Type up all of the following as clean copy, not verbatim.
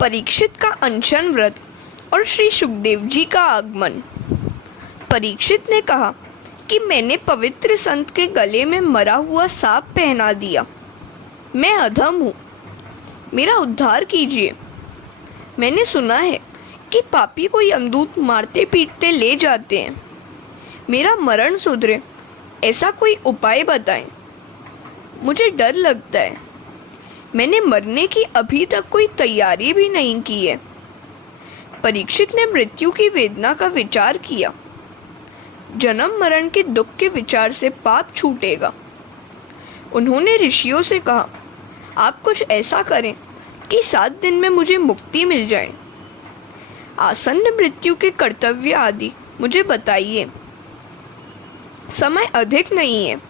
परीक्षित का अनशन व्रत और श्री सुखदेव जी का आगमन। परीक्षित ने कहा कि मैंने पवित्र संत के गले में मरा हुआ सांप पहना दिया। मैं अधम हूँ, मेरा उद्धार कीजिए। मैंने सुना है कि पापी को यमदूत मारते पीटते ले जाते हैं। मेरा मरण सुधरे ऐसा कोई उपाय बताएं। मुझे डर लगता है। मैंने मरने की अभी तक कोई तैयारी भी नहीं की है। परीक्षित ने मृत्यु की वेदना का विचार किया। जन्म मरण के दुख के विचार से पाप छूटेगा। उन्होंने ऋषियों से कहा, आप कुछ ऐसा करें कि 7 दिन में मुझे मुक्ति मिल जाए। आसन्न मृत्यु के कर्तव्य आदि मुझे बताइए। समय अधिक नहीं है।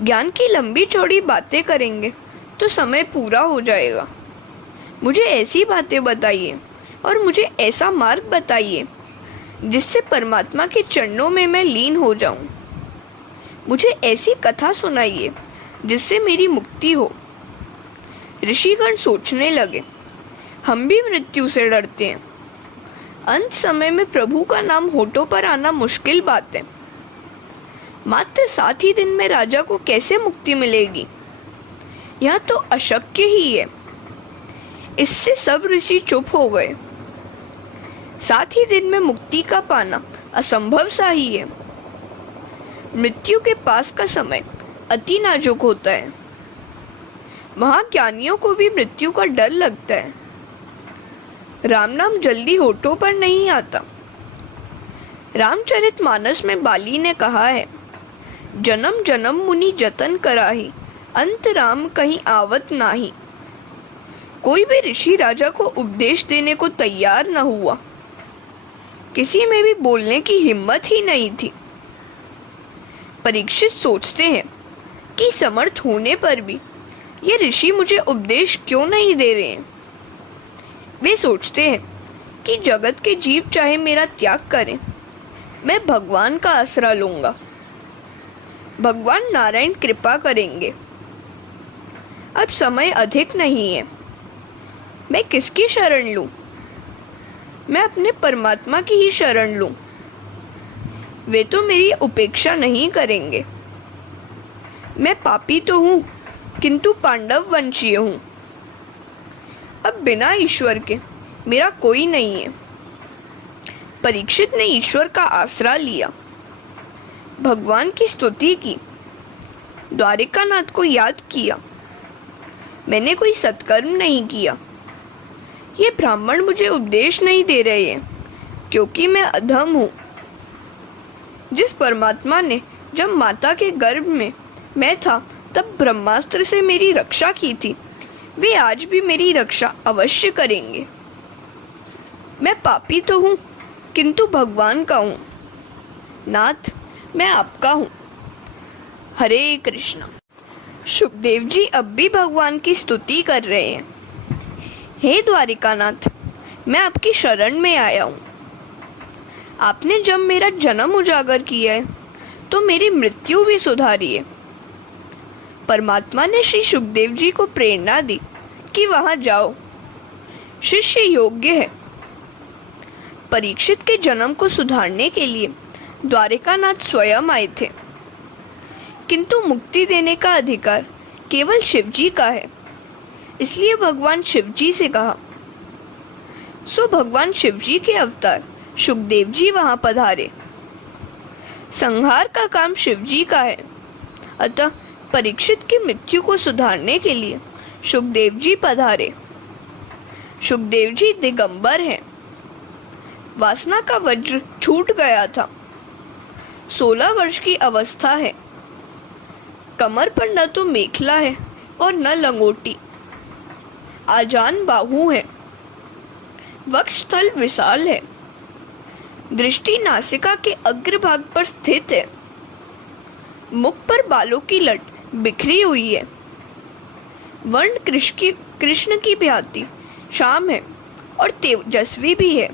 ज्ञान की लंबी चौड़ी बातें करेंगे तो समय पूरा हो जाएगा। मुझे ऐसी बातें बताइए और मुझे ऐसा मार्ग बताइए जिससे परमात्मा के चरणों में मैं लीन हो जाऊं। मुझे ऐसी कथा सुनाइए जिससे मेरी मुक्ति हो। ऋषिगण सोचने लगे, हम भी मृत्यु से डरते हैं। अंत समय में प्रभु का नाम होठों पर आना मुश्किल बात है। मात्र 7 ही दिन में राजा को कैसे मुक्ति मिलेगी? यह तो अशक्य ही है। इससे सब ऋषि चुप हो गए। 7 ही दिन में मुक्ति का पाना असंभव सा ही है। मृत्यु के पास का समय अति नाजुक होता है। महाज्ञानियों को भी मृत्यु का डर लगता है। राम नाम जल्दी होठों पर नहीं आता। रामचरितमानस में बाली ने कहा है, जन्म जन्म मुनि जतन कराही, अंत राम कहीं आवत नाही। कोई भी ऋषि राजा को उपदेश देने को तैयार न हुआ। किसी में भी बोलने की हिम्मत ही नहीं थी। परीक्षित सोचते हैं कि समर्थ होने पर भी ये ऋषि मुझे उपदेश क्यों नहीं दे रहे हैं। वे सोचते हैं कि जगत के जीव चाहे मेरा त्याग करें, मैं भगवान का आसरा लूंगा। भगवान नारायण कृपा करेंगे। अब समय अधिक नहीं है। मैं किसकी शरण लूं? मैं अपने परमात्मा की ही शरण लूं। वे तो मेरी उपेक्षा नहीं करेंगे। मैं पापी तो हूँ, किंतु पांडव वंशीय हूँ। अब बिना ईश्वर के मेरा कोई नहीं है। परीक्षित ने ईश्वर का आसरा लिया, भगवान की स्तुति की, द्वारिकानाथ को याद किया। मैंने कोई सत्कर्म नहीं किया। ये ब्राह्मण मुझे उपदेश नहीं दे रहे हैं क्योंकि मैं अधम हूँ। जिस परमात्मा ने जब माता के गर्भ में मैं था तब ब्रह्मास्त्र से मेरी रक्षा की थी, वे आज भी मेरी रक्षा अवश्य करेंगे। मैं पापी तो हूँ किंतु भगवान का हूँ। नाथ, मैं आपका हूँ। हरे कृष्ण। सुखदेव जी अब भी भगवान की स्तुति कर रहे हैं। हे द्वारिकानाथ, मैं आपकी शरण में आया हूँ। आपने जब मेरा जन्म उजागर किया है तो मेरी मृत्यु भी सुधारी है। परमात्मा ने श्री सुखदेव जी को प्रेरणा दी कि वहां जाओ, शिष्य योग्य है। परीक्षित के जन्म को सुधारने के लिए द्वारिकानाथ स्वयं आए थे, किंतु मुक्ति देने का अधिकार केवल शिव जी का है। इसलिए भगवान शिव जी से कहा। सो भगवान शिव जी के अवतार सुखदेव जी वहां पधारे। संहार का काम शिव जी का है, अतः परीक्षित की मृत्यु को सुधारने के लिए सुखदेव जी पधारे। सुखदेव जी दिगंबर हैं। वासना का वज्र छूट गया था। 16 वर्ष की अवस्था है। कमर पर न तो मेखला है और न लंगोटी। आजान बाहु है। वक्षस्थल विशाल है। दृष्टि नासिका के अग्रभाग पर स्थित है। मुख पर बालों की लट बिखरी हुई है। वर्ण कृष्ण की भांति श्याम है और तेजस्वी भी है।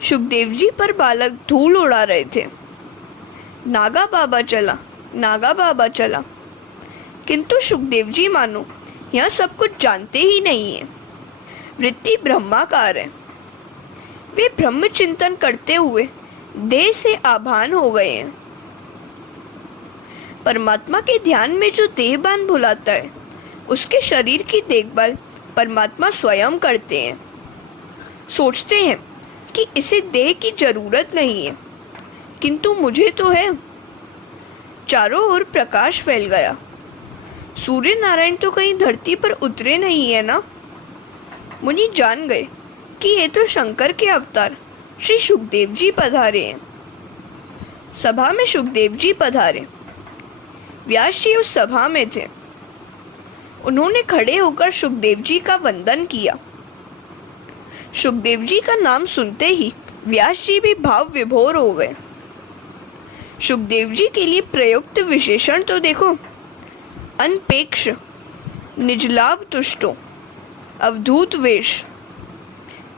सुखदेव जी पर बालक धूल उड़ा रहे थे। नागा बाबा चला, नागा बाबा चला। किंतु सुखदेव जी मानो यह सब कुछ जानते ही नहीं है। वृत्ति ब्रह्माकार है। वे ब्रह्म चिंतन करते हुए देह से आभान हो गए हैं। परमात्मा के ध्यान में जो देहभान भुलाता है, उसके शरीर की देखभाल परमात्मा स्वयं करते हैं। सोचते हैं कि इसे देह की जरूरत नहीं है, किंतु मुझे तो है। चारों ओर प्रकाश फैल गया। सूर्य नारायण तो कहीं धरती पर उतरे नहीं है ना। मुनि जान गए कि ये तो शंकर के अवतार श्री सुखदेव जी पधारे हैं। सभा में सुखदेव जी पधारे। व्यास जी उस सभा में थे। उन्होंने खड़े होकर सुखदेव जी का वंदन किया। सुखदेव जी का नाम सुनते ही व्यास जी भी भाव विभोर हो गए। सुखदेव जी के लिए प्रयुक्त विशेषण तो देखो। अनपेक्ष, निजलाभ तुष्टो, अवधूत वेश।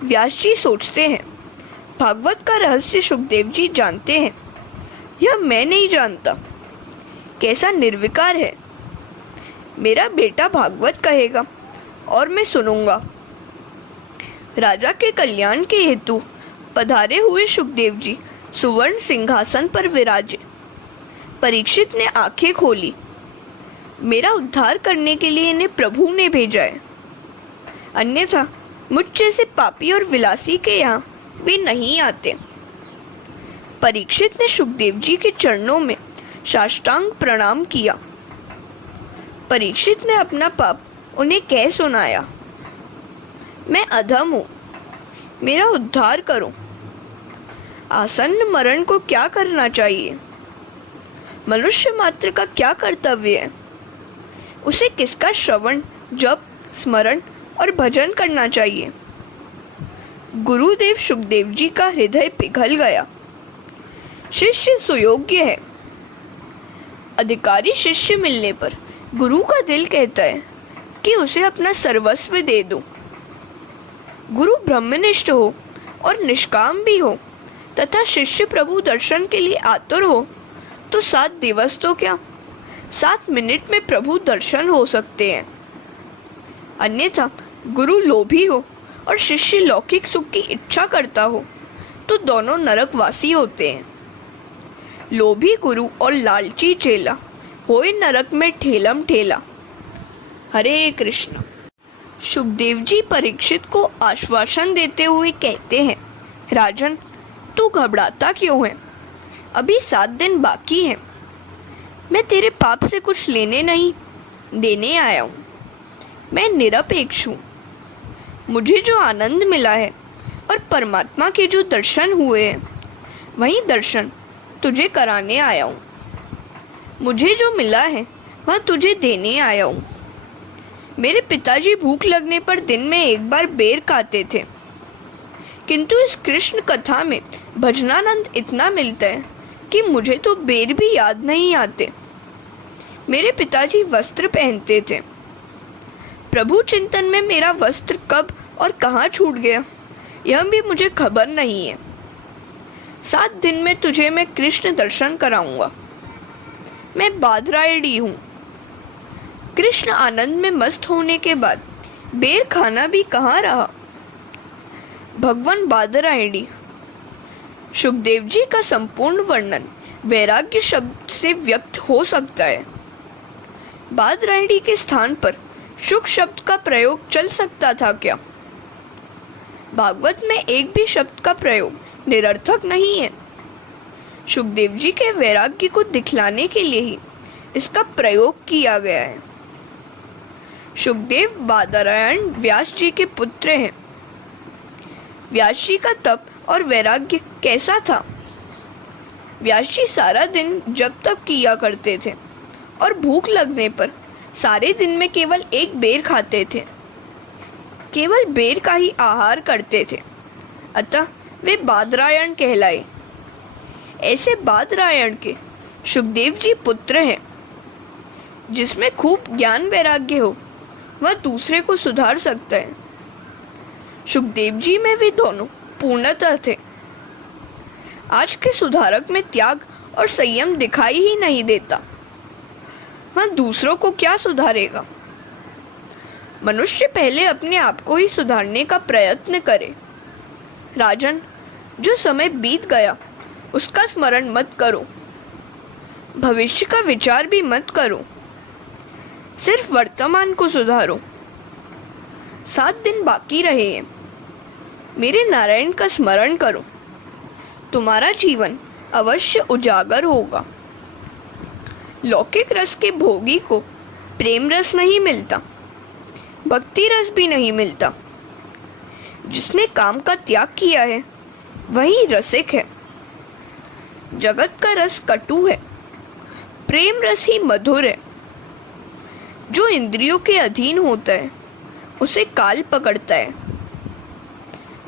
व्यास जी सोचते हैं, भागवत का रहस्य सुखदेव जी जानते हैं, यह मैं नहीं जानता। कैसा निर्विकार है। मेरा बेटा भागवत कहेगा और मैं सुनूंगा। राजा के कल्याण के हेतु पधारे हुए सुखदेव जी सुवर्ण सिंहासन पर विराजे। परीक्षित ने आंखें खोली। मेरा उद्धार करने के लिए इन्हें प्रभु ने भेजा है, अन्यथा मुझ जैसे पापी और विलासी के यहाँ वे नहीं आते। परीक्षित ने सुखदेव जी के चरणों में साष्टांग प्रणाम किया। परीक्षित ने अपना पाप उन्हें कह सुनाया। मैं अधम हूँ, मेरा उद्धार करो। आसन्न मरण को क्या करना चाहिए? मनुष्य मात्र का क्या कर्तव्य है? उसे किसका श्रवण, जप, स्मरण और भजन करना चाहिए? गुरुदेव सुखदेव जी का हृदय पिघल गया। शिष्य सुयोग्य है। अधिकारी शिष्य मिलने पर गुरु का दिल कहता है कि उसे अपना सर्वस्व दे दो। गुरु ब्रह्मनिष्ठ हो और निष्काम भी हो तथा शिष्य प्रभु दर्शन के लिए आतुर हो तो 7 दिवस तो क्या, 7 मिनट में प्रभु दर्शन हो सकते हैं। अन्यथा गुरु लोभी हो और शिष्य लौकिक सुख की इच्छा करता हो तो दोनों नरकवासी होते हैं। लोभी गुरु और लालची चेला होए नरक में ठेलम ठेला। हरे कृष्ण। सुखदेव जी परीक्षित को आश्वासन देते हुए कहते हैं, राजन, तू घबराता क्यों है? अभी 7 दिन बाकी हैं। मैं तेरे पाप से कुछ लेने नहीं देने आया हूँ। मैं निरपेक्ष हूँ। मुझे जो आनंद मिला है और परमात्मा के जो दर्शन हुए हैं, वही दर्शन तुझे कराने आया हूँ। मुझे जो मिला है वह तुझे देने आया हूँ। मेरे पिताजी भूख लगने पर दिन में एक बार बेर खाते थे, किंतु इस कृष्ण कथा में भजनानंद इतना मिलता है कि मुझे तो बेर भी याद नहीं आते। मेरे पिताजी वस्त्र पहनते थे। प्रभु चिंतन में मेरा वस्त्र कब और कहाँ छूट गया, यह भी मुझे खबर नहीं है। 7 दिन में तुझे मैं कृष्ण दर्शन कराऊंगा। मैं बादरायणी हूँ। कृष्ण आनंद में मस्त होने के बाद बेर खाना भी कहाँ रहा। भगवान बादरायणी। सुखदेव जी का संपूर्ण वर्णन वैराग्य शब्द से व्यक्त हो सकता है। बादरायणी के स्थान पर सुख शब्द का प्रयोग चल सकता था क्या? भागवत में एक भी शब्द का प्रयोग निरर्थक नहीं है। सुखदेव जी के वैराग्य को दिखलाने के लिए ही इसका प्रयोग किया गया है। सुखदेव बादरायण व्यास जी के पुत्र हैं। व्यास जी का तप और वैराग्य कैसा था? व्यास जी सारा दिन जप तप किया करते थे और भूख लगने पर सारे दिन में केवल एक बेर खाते थे। केवल बेर का ही आहार करते थे, अतः वे बादरायण कहलाए। ऐसे बादरायण के सुखदेव जी पुत्र हैं। जिसमें खूब ज्ञान वैराग्य हो वह दूसरे को सुधार सकता है। सुखदेव जी में वे दोनों पूर्णतः थे। आज के सुधारक में त्याग और संयम दिखाई ही नहीं देता। वह दूसरों को क्या सुधारेगा? मनुष्य पहले अपने आप को ही सुधारने का प्रयत्न करे। राजन, जो समय बीत गया उसका स्मरण मत करो, भविष्य का विचार भी मत करो, सिर्फ वर्तमान को सुधारो। 7 दिन बाकी रहे हैं, मेरे नारायण का स्मरण करो, तुम्हारा जीवन अवश्य उजागर होगा। लौकिक रस के भोगी को प्रेम रस नहीं मिलता, भक्ति रस भी नहीं मिलता। जिसने काम का त्याग किया है वही रसिक है। जगत का रस कटु है, प्रेम रस ही मधुर है। जो इंद्रियों के अधीन होता है उसे काल पकड़ता है।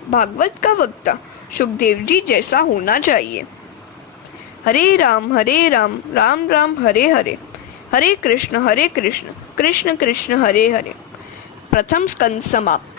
भागवत का वक्ता सुखदेव जी जैसा होना चाहिए। हरे राम राम राम हरे हरे, हरे कृष्ण कृष्ण कृष्ण हरे हरे। प्रथम स्कंद समाप्त।